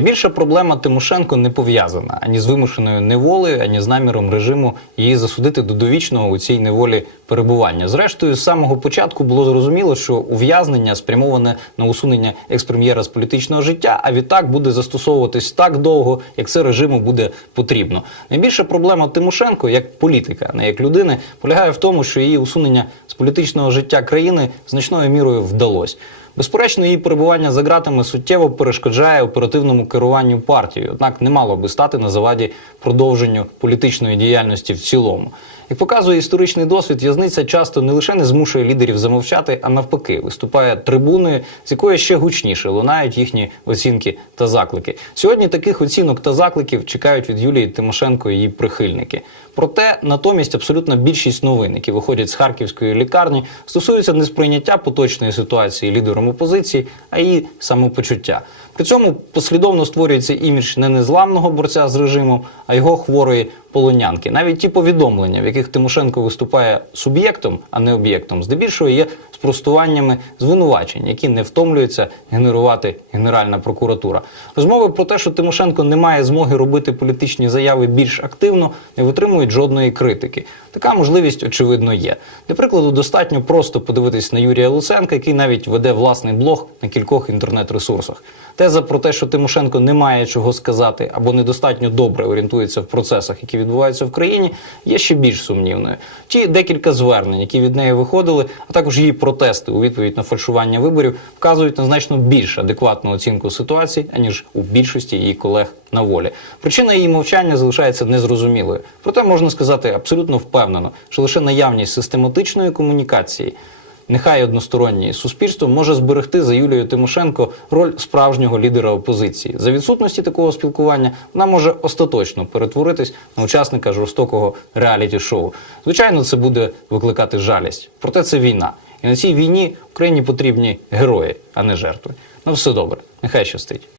Найбільша проблема Тимошенко не пов'язана ані з вимушеною неволею, ані з наміром режиму її засудити до довічного у цій неволі перебування. Зрештою, з самого початку було зрозуміло, що ув'язнення спрямоване на усунення експрем'єра з політичного життя, а відтак буде застосовуватись так довго, як це режиму буде потрібно. Найбільша проблема Тимошенко як політика, не як людини, полягає в тому, що її усунення з політичного життя країни значною мірою вдалося. Безперечно, її перебування за ґратами суттєво перешкоджає оперативному керуванню партією, однак не мало би стати на заваді продовженню політичної діяльності в цілому. Як показує історичний досвід, в'язниця часто не лише не змушує лідерів замовчати, а навпаки, виступає трибуною, з якої ще гучніше лунають їхні оцінки та заклики. Сьогодні таких оцінок та закликів чекають від Юлії Тимошенко і її прихильники. Проте натомість абсолютна більшість новин, які виходять з харківської лікарні, стосуються не сприйняття поточної ситуації лідером опозиції, а її самопочуття. При цьому послідовно створюється імідж не незламного борця з режимом, а його хворої полонянки. Навіть ті повідомлення, в яких Тимошенко виступає суб'єктом, а не об'єктом, здебільшого є спростуваннями звинувачень, які не втомлюється генерувати Генеральна прокуратура. Розмови про те, що Тимошенко не має змоги робити політичні заяви більш активно, не витримують жодної критики. Така можливість, очевидно, є. Для прикладу, достатньо просто подивитись на Юрія Луценка, який навіть веде власний блог на кількох інтернет-ресурсах. Теза про те, що Тимошенко не має чого сказати або недостатньо добре орієнтується в процесах, які відбуваються в країні, є ще більш сумнівною. Ті декілька звернень, які від неї виходили, а також її протести у відповідь на фальшування виборів, вказують на значно більш адекватну оцінку ситуації, аніж у більшості її колег на волі. Причина її мовчання залишається незрозумілою. Проте можна сказати абсолютно впевнено, що лише наявність систематичної комунікації. Нехай односторонні суспільство може зберегти за Юлією Тимошенко роль справжнього лідера опозиції. За відсутності такого спілкування вона може остаточно перетворитись на учасника жорстокого реаліті-шоу. Звичайно, це буде викликати жалість. Проте це війна. І на цій війні Україні потрібні герої, а не жертви. Ну все добре, нехай щастить.